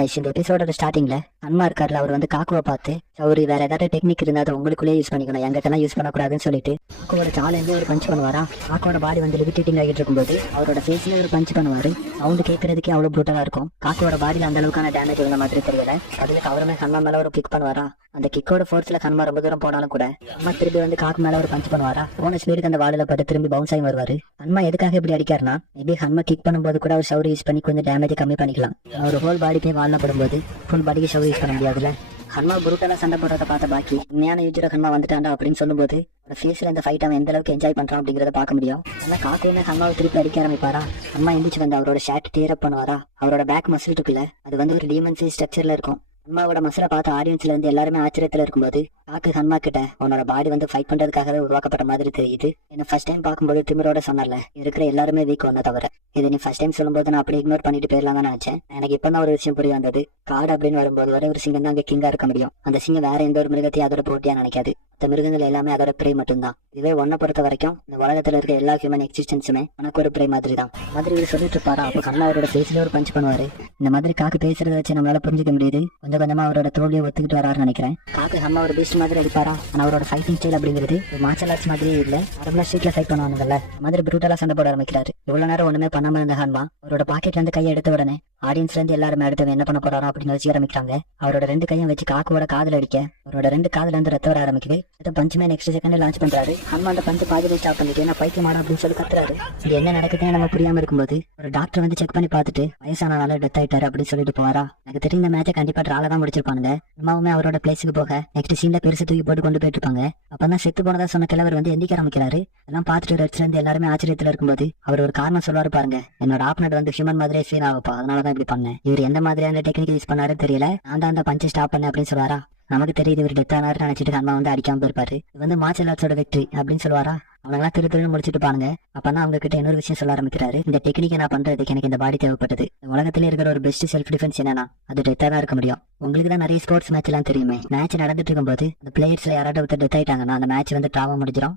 Guys இந்த எபிசோடோட ஸ்டார்டிங்ல அன்மா இருக்கார்ல, அவர் வந்து காக்குவை பார்த்து அவரு வேற ஏதாவது டெக்னிக் இருந்தா அதை உங்களுக்குள்ளே யூஸ் பண்ணிக்கணும், எங்கிட்டலாம் யூஸ் பண்ணக்கூடாதுன்னு சொல்லிட்டு காக்கோட சாலேஞ்சே ஒரு பஞ்ச் பண்ணுவாரா. காக்கோட பாடி வந்து லிவிட்டேட்டிங் ஆகிட்டு இருக்கும்போது அவரோட ஃபேஸ்ல ஒரு பஞ்ச் பண்ணுவாரு. சவுண்ட் கேட்கறதுக்கே அவ்வளவு ப்ரூட்டலா இருக்கும். காக்கோட பாடியில் அந்த அளவுக்கான டேமேஜ் இருந்த மாதிரி தெரியல. அதுல அவருமே ஹன்மா மேல ஒரு கிக் பண்ணுவாரா. அந்த கிக்கோட ஃபோர்ஸ்ல ஹன்மா ரொம்ப தூரம் போனாலும் கூட அம்மா திருப்பி வந்து காக்கு மேல ஒரு பஞ்ச் பண்ணுவாரா. போன ஸ்பீடுக்கு அந்த வாலில பட்டு திரும்பி பவுன்ஸ் ஆகி வருவாரு. ஹன்மா எதுக்காக இப்படி அடிக்காருனா, மேபி ஹன்மா கிக் பண்ணும்போது கூட அவர் ஷவர் யூஸ் பண்ணி கொஞ்சம் டேமேஜ் கம்மி பண்ணிக்கலாம். அவர் ஹோல் பாடி போய் வாலில் படும்போது ஃபுல் பாடிக்கு ஷவர் யூஸ் பண்ண முடியாதுல்ல. ஹன்மா புரூட்டலா சண்டை போடுறத பார்த்த பாக்கி உண்மையான யூஜர ஹன்மா வந்துட்டாண்டா அப்படின்னு சொல்லும்போது ஃபேஸ்ல இந்த ஃபைட் அவன் எந்த அளவுக்கு என்ஜாய் பண்றான் அப்படிங்கறத பார்க்க முடியும். ஆனா காக்குமே ஹன்மாவை திருப்பி அடிக்க ஆரம்பிப்பாரா. ஹன்மா எந்திரிச்சு வந்து அவரோட ஷர்ட் டேர் அப் பண்ணுவாரா. அவரோட பேக் மசில் இருக்குல்ல, அது வந்து ஒரு டீமன் சைஸ் ஸ்ட்ரக்சர்ல இருக்கும். ஹன்மாவோட மசிலை பார்த்து ஆடியன்ஸ்ல இருந்து எல்லாருமே ஆச்சரியத்துல இருக்கும்போது காக்கு ஹன்மா கிட்ட உன்னோட பாடி வந்து ஃபைட் பண்றதுக்காகவே உருவாக்கப்பட்ட மாதிரி தெரியுது. என்ன ஃபர்ஸ்ட் டைம் பார்க்கும்போது திமிரோட சொன்னல, இருக்கிற எல்லாருமே வீக் ஒன்ன தவிர. இது நீ ஃபர்ஸ்ட் டைம் சொல்லும்போது நான் அப்படியே இக்னோர் பண்ணிட்டு போயிடலாம் தான் நினைச்சேன். எனக்கு இப்பதான் ஒரு விஷயம் புரிய வந்தது. காடு அப்படின்னு வரும்போது வர ஒரு சிங்கம் தான் அங்க கிங்கா இருக்க முடியும். அந்த சிங்கம் வேற எந்த ஒரு மிருகத்தையும் அதோட போட்டியா நினைக்காது. இந்த மிருகங்கள் எல்லாமே அதோட பிரை மட்டும்தான். இதுவே ஒன்ன பொறுத்த வரைக்கும் இந்த உலகத்துல இருக்க எல்லா ஹியூமன் எக்ஸிஸ்டன்ஸுமே உனக்கு ஒரு பிரை மாதிரி தான் மாதிரி இவர் சொல்லிட்டு இருப்பாரா. அப்போ கண்ணா அவரோட ஃபேஸ்ல ஒரு பஞ்ச் பண்ணுவாரு. இந்த மாதிரி காக்கு பேசுறத வச்சு நம்மளால புரிஞ்சுக்க முடியுது. கொஞ்சம் கொஞ்சமா அவரோட தோல்வியை ஒத்துக்கிட்டு வராருன்னு நினைக்கிறேன். காக்கு ஹன்மா ஒரு பீஸ்ட் மாதிரி அடிப்பாரா. ஆனா அவரோட ஃபைட்டிங் ஸ்டைல் அப்படிங்கிறது ஒரு மார்ஷல் ஆர்ட்ஸ் மாதிரியே இல்ல. நார்மலா ஸ்ட்ரீட்ல ஃபைட் பண்ணுவாங்கல்ல, அந்த மாதிரி ப்ரூட்டலா சண்டை போட ஆரம்பிக்கிறாரு. இவ்வளவு நேரம் ஒண்ணுமே பண்ணாம இருந்த ஹன்மா அவரோட பாக்கெட்ல இருந்து கையை எடுத்த உடனே ஆடியன்ஸ்ல இருந்து எல்லாருமே அடுத்தவன் என்ன பண்ண போறாரோ அப்படின்னு யோசிக்க ஆரம்பிக்கிறாங்க. அவரோட ரெண்டு கையும் வச்சு காக்குவோட காதுல அடிக்க அவரோட ரெண்டு காதுல இருந்து ரத்தம் வர ஆரம்பிக்குது. அந்த பஞ்சுமே நெக்ஸ்ட் செகண்ட் லான்ச் பண்றாரு. ஹன்மா அந்த பஞ்சு பாதியில ஸ்டாப் பண்ணிட்டு என்ன பைத்தியம் மாட அப்படின்னு சொல்லி கத்துறாரு. இது என்ன நடக்குதுன்னு நம்ம புரியாம இருக்கும்போது ஒரு டாக்டர் வந்து செக் பண்ணி பார்த்துட்டு வயசானால டெத் ஆயிட்டாரு அப்படின்னு சொல்லிட்டு போவாரா. எனக்கு தெரியும் இந்த மேட்சை கண்டிப்பா ட்ரால தான் முடிச்சிருப்பானுங்க. அம்மாவுமே அவரோட பிளேஸுக்கு போக நெக்ஸ்ட் சீன்ல பெருசு தூக்கி போட்டு கொண்டு போயிட்டு இருப்பாங்க. அப்பதான் செத்து போனதா சொன்ன கிழவர் வந்து எந்திக்க ஆரம்பிக்கிறாரு. எல்லாம் பார்த்துட்டு ரெட்ஸ்ல இருந்து எல்லாருமே ஆச்சரியத்துல இருக்கும்போது அவர் ஒரு காரணம் சொல்லுவாரு பாருங்க. என்னோட ஆப்னட் வந்து ஹியூமன் மாதிரியே ஃபீல் ஆகப்பா, அதனாலதான் இப்படி பண்ணேன். இவர் எந்த மாதிரியான டெக்னிக் யூஸ் பண்ணாரு தெரியல, நான் தான் அந்த பஞ்சை ஸ்டாப் பண்ணேன் அப்படின்னு சொல்லுவாரா. நமக்கு தெரியுது இவர் டெத் ஆனாரு நினைச்சிட்டு ஹன்மா வந்து அடிக்காம போயிருப்பாரு. இது வந்து மார்ஷல் ஆர்ட்ஸோட வெற்றி அப்படின்னு சொல்லுவாரா. அவங்களாம் திரு முடிச்சுட்டு பாருங்க. அப்பதான் அவங்க கிட்ட இன்னொரு விஷயம் சொல்ல ஆரம்பிக்கிறாரு. இந்த டெக்னிக்கை நான் பண்றதுக்கு எனக்கு இந்த பாடி தேவைப்பட்டது. உலகத்திலே இருக்கிற ஒரு பெஸ்ட் செல்ஃப் டிஃபென்ஸ் என்னன்னா அது டெத்தா தான் இருக்க முடியும். உங்களுக்கு தான் நிறைய ஸ்போர்ட்ஸ் மேட்ச் எல்லாம் தெரியுமே. மேட்ச் நடந்துட்டு இருக்கும்போது அந்த பிளேயர்ஸ்ல யாராவது ஒருத்தர் டெத் ஆயிட்டாங்கன்னா அந்த மேட்ச் வந்து டிராவா முடிஞ்சிடும்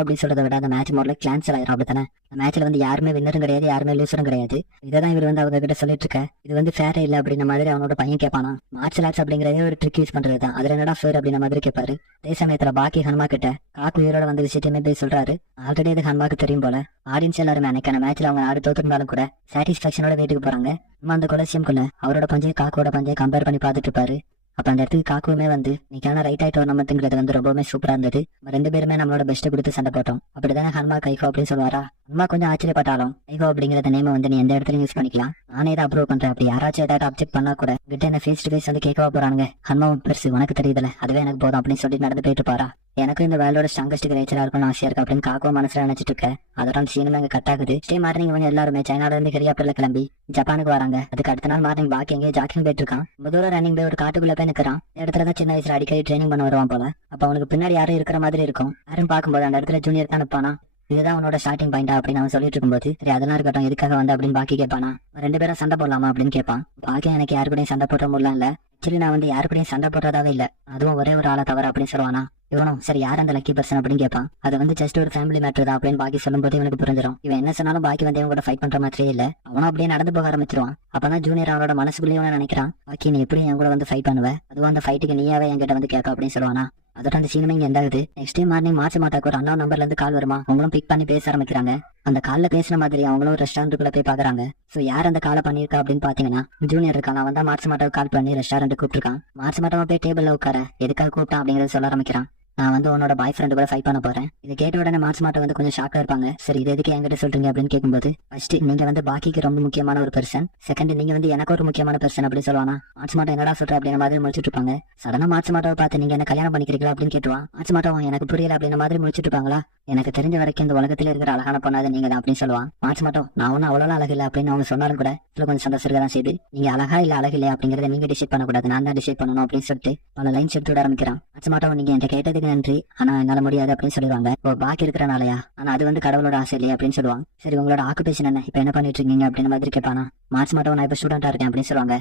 அப்படின்னு சொல்றதை விட அந்த மேட்ச் முதல்ல கேன்சல் ஆயிரும். அப்படித்தானே அந்த மேட்ச்ல வந்து யாருமே வின்னரும் கிடையாது, யாருமே லூசரும் கிடையாது. இதான் இவர் வந்து அவங்க கிட்ட சொல்லிட்டு இருக்க. இது வந்து ஃபேரே இல்ல அப்படின்ற மாதிரி அவனோட பையன் கேட்பானா. மார்ஷல் ஆர்ட்ஸ் அப்படிங்கறதே ஒரு ட்ரிக் யூஸ் பண்றது தான், அதுல என்னடா ஃபேர் அப்படின்ற மாதிரி கேட்பாரு. அதே சமயத்துல பாக்கி ஹன்மா கிட்ட காக்கு உயிரோட வந்து விஷயத்தையுமே போய் சொல்றாரு. ஆல்ரெடி அது ஹன்மாக்கு தெரியும் போல. ஆடியன்ஸ் எல்லாருமே அன்னைக்கான மேட்ச்ல அவங்க ஆடு தோத்துருந்தாலும் கூட சாட்டிஸ்பாக்சனோட வீட்டுக்கு போறாங்க. அந்த கொலசியம்குள்ள அவரோட பஞ்சையும் காக்கோட பஞ்சையும் கம்பேர் பண்ணி பார்த்துட்டு இருப்பாரு. அப்ப அந்த இடத்துக்கு காக்குமே வந்து நீக்கான ரைட் ஆயிட்டு வரணுங்கிறது வந்து ரொம்பவுமே சூப்பரா இருந்தது. நம்ம ரெண்டு பேருமே நம்மளோட பெஸ்ட்டை கொடுத்து சண்டை போட்டோம். அப்படிதானே ஹன்மா கைகோ அப்படின்னு சொல்லுவாரா. ஹன்மா கொஞ்சம் ஆச்சரியப்பட்டாலும் கைகோ அப்படிங்கிற நேம் வந்து நீ எந்த இடத்துலயும் யூஸ் பண்ணிக்கலாம், நானே தான் அப்ரூவ் பண்றேன். அப்படி யாராச்சும் ஏதாவது அப்செக்ட் பண்ணா கூட கிட்ட என்ன ஃபேஸ் டு ஃபேஸ் வந்து கேட்கவா போறாங்க. ஹன்மாவும் பெருசு உனக்கு தெரியுதுல, அதுவே எனக்கு போதும் அப்படின்னு சொல்லிட்டு நடந்து போயிட்டு பாரா. எனக்கும் இந்த வேலோட ஸ்ட்ராங்கஸ்ட் கிரேச்சரா இருக்கும்னு ஆசையா இருக்கு அப்படின்னு காக்கோ மனசுல நினைச்சிட்டு இருக்க. அதோட சீனுமே அங்க கட் ஆகுது. ஸ்டே மார்னிங் இவங்க எல்லாருமே சைனால இருந்து ஹெலிகாப்டர்ல கிளம்பி ஜப்பானுக்கு வராங்க. அதுக்கு அடுத்த நாள் மார்னிங் பாக்கி எங்கேயோ ஜாக்கிங் போயிட்டு இருக்கான். முதல்ல ரன்னிங் போய் ஒரு காட்டுக்குள்ள போய் நிக்கிறான். இடத்துலதான் சின்ன வயசுல அடிக்கடி ட்ரைனிங் பண்ண வருவான் போல. அப்ப அவனுக்கு பின்னாடி யாரும் இருக்கிற மாதிரி இருக்கும். யாரும் பார்க்கும்போது அந்த இடத்துல ஜூனியர் தான் நிப்பானா. இதுதான் அவனோட ஸ்டார்டிங் பாயிண்டா அப்படின்னு அவன் சொல்லிட்டு இருக்கும்போது சரி அதெல்லாம் இருக்கட்டும், எதுக்காக வந்து அப்படின்னு பாக்கி கேட்பானா. ரெண்டு பேரும் சண்டை போடலாமா அப்படின்னு கேட்பான். பாக்கி எனக்கு யாரு கூடயும் சண்டை போடுற முடியல இல்ல, ஆக்சுவலி நான் வந்து யாரு கூடயும் சண்டை போடுறதாவே இல்ல, அதுவும் ஒரே ஒரு ஆளை தவிர அப்படின்னு சொல்லுவானா. இவனும் சரி யார் அந்த லக்கி பர்சன் அப்படின்னு கேட்பான். அது வந்து ஜஸ்ட் ஒரு ஃபேமிலி மேட்டர் தான் அப்படின்னு பாக்கி சொல்லும்போது இவனுக்கு புரிஞ்சிடும். இவன் என்ன சொன்னாலும் பாக்கி வந்து இவங்க கூட ஃபைட் பண்ற மாதிரியே இல்ல. அவனும் அப்படியே நடந்து போக ஆரம்பிச்சிருவான். அப்பதான் ஜூனியர் அவனோட மனசுக்குள்ளேயே நினைக்கிறான், பாக்கி நீ எப்படி என் கூட வந்து ஃபைட் பண்ணுவ, அதுவும் அந்த ஃபைட்டுக்கு நீயாவே என்கிட்ட வந்து கேட்க அப்படின்னு சொல்லுவானா. அதோட அந்த சீனுமே இங்க எந்தாகுது. நெக்ஸ்ட் டே மார்னிங் மார்ச் மாட்டாக்கு ஒரு அண்ணா நம்பர்ல இருந்து கால் வருமா. அவங்களும் பிக் பண்ணி பேச ஆரம்பிக்கிறாங்க. அந்த கால்ல பேசுற மாதிரி அவங்களும் ரெஸ்டாரண்ட்டுக்குள்ள போய் பாக்குறாங்க. சோ யார் அந்த காலை பண்ணிருக்கா அப்படின்னு பாத்தீங்கன்னா ஜூனியர் இருக்கான். அவன் தான் மார்ச் மாட்டாவுக்கு கால் பண்ணி ரெஸ்டாரண்ட் கூப்பிட்டுருக்கான். மார்ச் மாட்டாவை போய் டேபிள்ல உட்கார எதுக்காக கூப்பிட்டான் அப்படிங்கறத சொல்ல ஆரம்பிக்கிறான். நான் வந்து உன்னோட பாய் ஃப்ரெண்டு கூட ஃபைட் பண்ண போறேன். இதை கேட்ட உடனே மார்ச் மாட்டை வந்து கொஞ்சம் ஷாக்கா இருப்பாங்க. சரி இது எதுக்கு என்கிட்ட சொல்றீங்க அப்படின்னு கேட்கும்போது ஃபர்ஸ்ட் நீங்க வந்து பாக்கிக்கு ரொம்ப முக்கியமான ஒரு பர்சன், செகண்ட் நீங்க வந்து எனக்கு ஒரு முக்கியமான பர்சன் அப்படின்னு சொல்லுவானா. மார்ச் மாட்டை என்னடா சொல்ற அப்படின்ற மாதிரி முடிச்சுட்டு இருப்பாங்க. சடனா மார்ச் மாட்டாவை பார்த்து நீங்க என்ன கல்யாணம் பண்ணிக்கிறீங்களா அப்படின்னு கேட்டுவான். மார்ச் மாட்டோம் எனக்கு புரியல அப்படின்ற மாதிரி முடிச்சுட்டு இருப்பாங்களா. எனக்கு தெரிஞ்ச வரைக்கும் இந்த உலகத்துல இருக்கிற அழகான பொண்ணாத நீங்க தான் அப்படின்னு சொல்லுவான். மார்ச் மாட்டோம் நான் ஒன்னும் அவ்வளவு அழகு இல்லை அப்படின்னு அவங்க சொன்னாலும் கூட இதுல கொஞ்சம் சந்தோஷம் இருக்கதான் செய்து. நீங்க அழகா இல்ல அழகு இல்லையா அப்படிங்கறத நீங்க டிசைட் பண்ணக்கூடாது, நான் தான் டிசைட் பண்ணணும் அப்படின்னு சொல்லிட்டு பல லைன்ஸ் எடுத்து விட ஆரம்பிக்கிறான். மார்ச் மாட்டோம் நீங்க என்கிட்ட கேட்டதுக்கு நன்றி, ஆனா என்னால முடியாது அப்படின்னு சொல்லிடுவாங்க. இப்போ பாக்கி இருக்கிறனாலயா, ஆனா அது வந்து கடவுளோட ஆசை இல்லையா அப்படின்னு சொல்லுவாங்க. சரி உங்களோட ஆக்குபேஷன் என்ன, இப்ப என்ன பண்ணிட்டு இருக்கீங்க அப்படின்னு மாதிரி கேட்பானா. மார்ச் மாட்டோம் நான் இப்ப ஸ்டூடெண்டா இருக்கேன் அப்படின்னு சொல்லுவாங்க.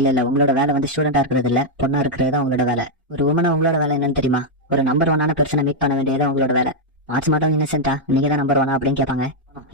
இல்ல உங்களோட வேலை வந்து ஸ்டூடெண்டா இருக்கிறது இல்ல, பொண்ணா இருக்கிறது தான் உங்களோட வேலை. ஒரு உமனை உங்களோட வேலை என்னன்னு தெரியுமா, ஒரு நம்பர் 1 பர்சனை மீட் பண்ண வேண்டியதான் உங்களோட வேலை. மார்ச் மாட்டோம் இன்னசென்ட்டா நீங்க தான் நம்பர் 1 அப்படின்னு கேட்பாங்க.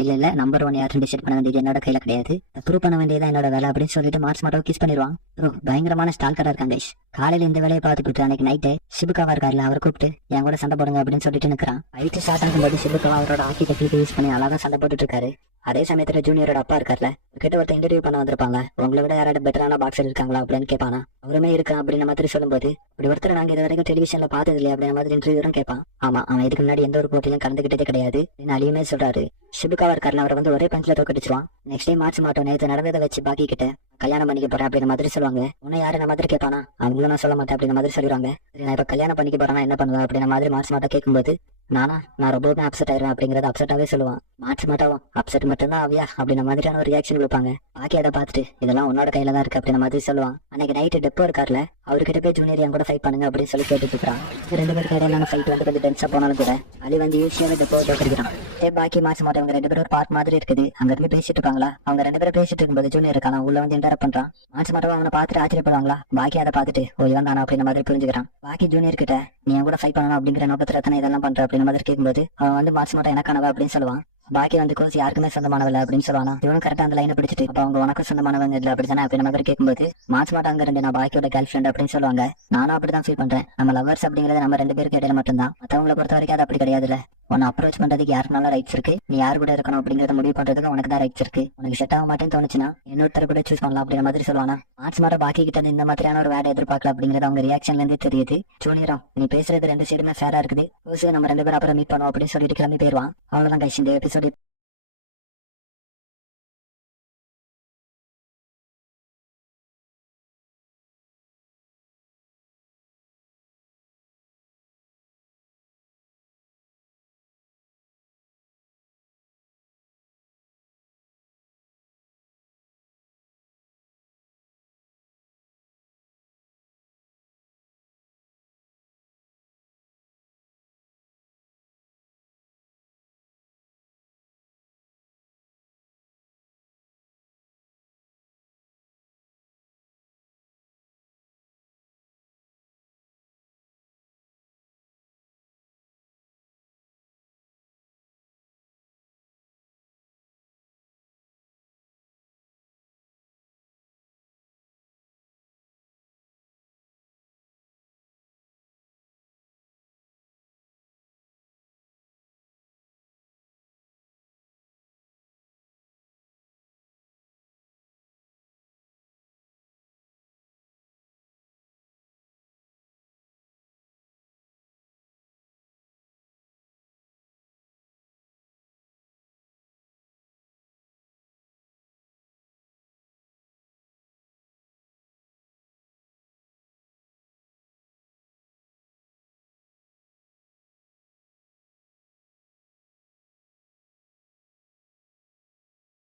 இல்ல நம்பர் 1 யாருன்னு டிசைட் பண்ண வேண்டியது என்னோட கையில கிடையாது, ப்ரூவ் பண்ண வேண்டியதான் என்னோட வேலை அப்படின்னு சொல்லிட்டு மார்ச் மட்டும் கிஸ் பண்ணிடுவான். ப்ரோ பயங்கரமான ஸ்டால்கரா இருக்காங்க guys. காலையில இந்த வேலையை பார்த்துட்டு அன்னைக்கு நைட்டு சிபுக்காவா இருக்காருல அவர் கூப்பிட்டு என் கூட சண்டை போடுங்க அப்படின்னு சொல்லிட்டு நிக்கிறான். ஃபைட் ஸ்டார்ட் ஆகும்போது சிபுக்காவா அவரோட ஆக்கி டெக்னிக் யூஸ் பண்ணி அழகா சண்டை போட்டுட்டு இருக்காரு. அதே சமயத்துல ஜூனியரோட அப்பா இருக்கார்ல, கிட்ட ஒருத்தர் இன்டர்வியூ பண்ண வந்திருப்பாங்க, உங்களை விட யாராவது பெட்டரான பாக்ஸர் இருக்காங்களா அப்படின்னு கேட்பானா. அவருமே இருக்கான் அப்படின்ற மாதிரி சொல்லும்போது, இப்படி ஒருத்தர் நாங்க இது வரைக்கும் டெலிவிஷன்ல பார்த்தது இல்லையா அப்படின்ற மாதிரி இன்டர்வியூரும் கேட்பான். ஆமா அவன் இதுக்கு முன்னாடி எந்த ஒரு போட்டியும் கலந்துகிட்டதே கிடையாது அலியுமே சொல்றாரு. சிபுக்காவா இருக்கார்ல அவரை ஒரே பஞ்சில தோக்கடிச்சிருவான். நெக்ஸ்ட் டே மார்ச் மாட்டோம் நேற்று நடந்ததை வச்சு பாக்கி கிட்ட கல்யாணம் பண்ணிக்க போறேன் அப்படின்ற மாதிரி சொல்லுவாங்க. உன்னை யாரு மாதிரி கேட்பானா, அவங்களும் நான் சொல்ல மாட்டேன் அப்படின்ற மாதிரி சொல்லிடுவாங்க. நான் இப்ப கல்யாணம் பண்ணிக்க போறேன்னா என்ன பண்ணுவேன் அப்படின்ற மாதிரி மார்ச் மாட்டா கேட்கும்போது, நான் ரொம்பவுமே அப்செட் ஆயிருவேன் அப்படிங்கறத அப்செட்டாவே சொல்லுவான். மார்ச் மாட்டாவும் அப்செட் மட்டும்தான் ஆவியா அப்படின்ற மாதிரியான ஒரு ரியாக்ஷன் கொடுப்பாங்க. பாக்கி அதை பார்த்துட்டு இதெல்லாம் உன்னோட கையில தான் இருக்கு அப்படின்ற மாதிரி சொல்லுவான். அன்னைக்கு நைட்டு டெப்போ இருக்கார்ல, அவர்கிட்ட போய் ஜூனியர் என் கூட ஃபைட் பண்ணுங்க அப்படின்னு சொல்லி கேட்டுட்டு இருக்கான். ரெண்டு பேருக்கு இடையிலான ஃபைட் கொஞ்சம் டென்ஸா போனாலும் கூட அலி ஈஸியாவே டெப்போ தோக்கடிக்கிறான். பாக்கி மார்ச் மாட்டோம் அவங்க ரெண்டு பேரும் ஒரு பார்க் மாதிரி இருக்குது, அங்க இருந்து பேசிட்டு இருப்பாங்களா. அவங்க ரெண்டு பேரும் பேசிட்டு இருக்கும்போது ஜூனியர் இருக்கான உள்ள இன்டரப்ட் பண்றான். மார்ச் மாட்டோம் அவனை பார்த்துட்டு ஆச்சரியப்படுவாங்களா. பாக்கி அதை பார்த்துட்டு இவன் தானா அப்படின்ற மாதிரி புரிஞ்சுக்கிறான். பாக்கி ஜூனியர் கிட்ட நீ என் கூட ஃபைட் பண்ணணும் அப்படிங்கிற நோக்கத்துல தானே இதெல்லாம் பண்ற அப்படின்ற மாதிரி கேட்கும்போது அவன் மார்ச் மாட்டோம் எனக்கானவா அப்படின்னு சொல்லுவான். பாக்கி கோர்ஸ் யாருக்குமே சொந்தமானவில்லை அப்படின்னு சொல்லுவானா. இவனும் கரெக்டா அந்த லைனை பிடிச்சிட்டு அப்ப அவங்க உனக்கும் சொந்தமானவங்க இல்ல அப்படித்தானே அப்படின்னு மாதிரி கேட்கும்போது மார்ச் மாட்டாங்க ரெண்டு நான் பாக்கியோட கேர்ள் ஃப்ரெண்ட் அப்படின்னு சொல்லுவாங்க. நானும் அப்படிதான் ஃபீல் பண்றேன். நம்ம லவர்ஸ் அப்படிங்கறது நம்ம ரெண்டு பேருக்கு இடையில மட்டும்தான், மத்தவங்களை பொறுத்த வரைக்கும் அது அப்படி கிடையாதுல்ல. உன்னை அப்ரோச் பண்றதுக்கு யாருனால ரைட்ஸ் இருக்கு, நீ யாரு கூட இருக்கணும் அப்படிங்கறத முடிவு பண்றதுக்கு உனக்கு தான் ரைட்ஸ் இருக்கு. உனக்கு செட் ஆக மாட்டேன்னு தோணுச்சுன்னா இன்னொருத்தர கூட சூஸ் பண்ணலாம் அப்படின்ற மாதிரி சொல்லுவானா. மார்ச் மாட்ட பாக்கி கிட்ட இந்த மாதிரியான ஒரு வேலை எதிர்பார்க்கல அப்படிங்கறது அவங்க ரியாக்ஷன்ல இருந்தே தெரியுது. ஜூனியரும் நீ பேசுறது ரெண்டு சைடுமே ஃபேரா இருக்குது, நம்ம ரெண்டு பேரும் அப்புறம் மீட் பண்ணுவோம் அப்படின்னு சொல்லிட்டு கிளம்பி போயிருவான். அவ்வளவுதான் கைஸ் இந்த எபிசோட்.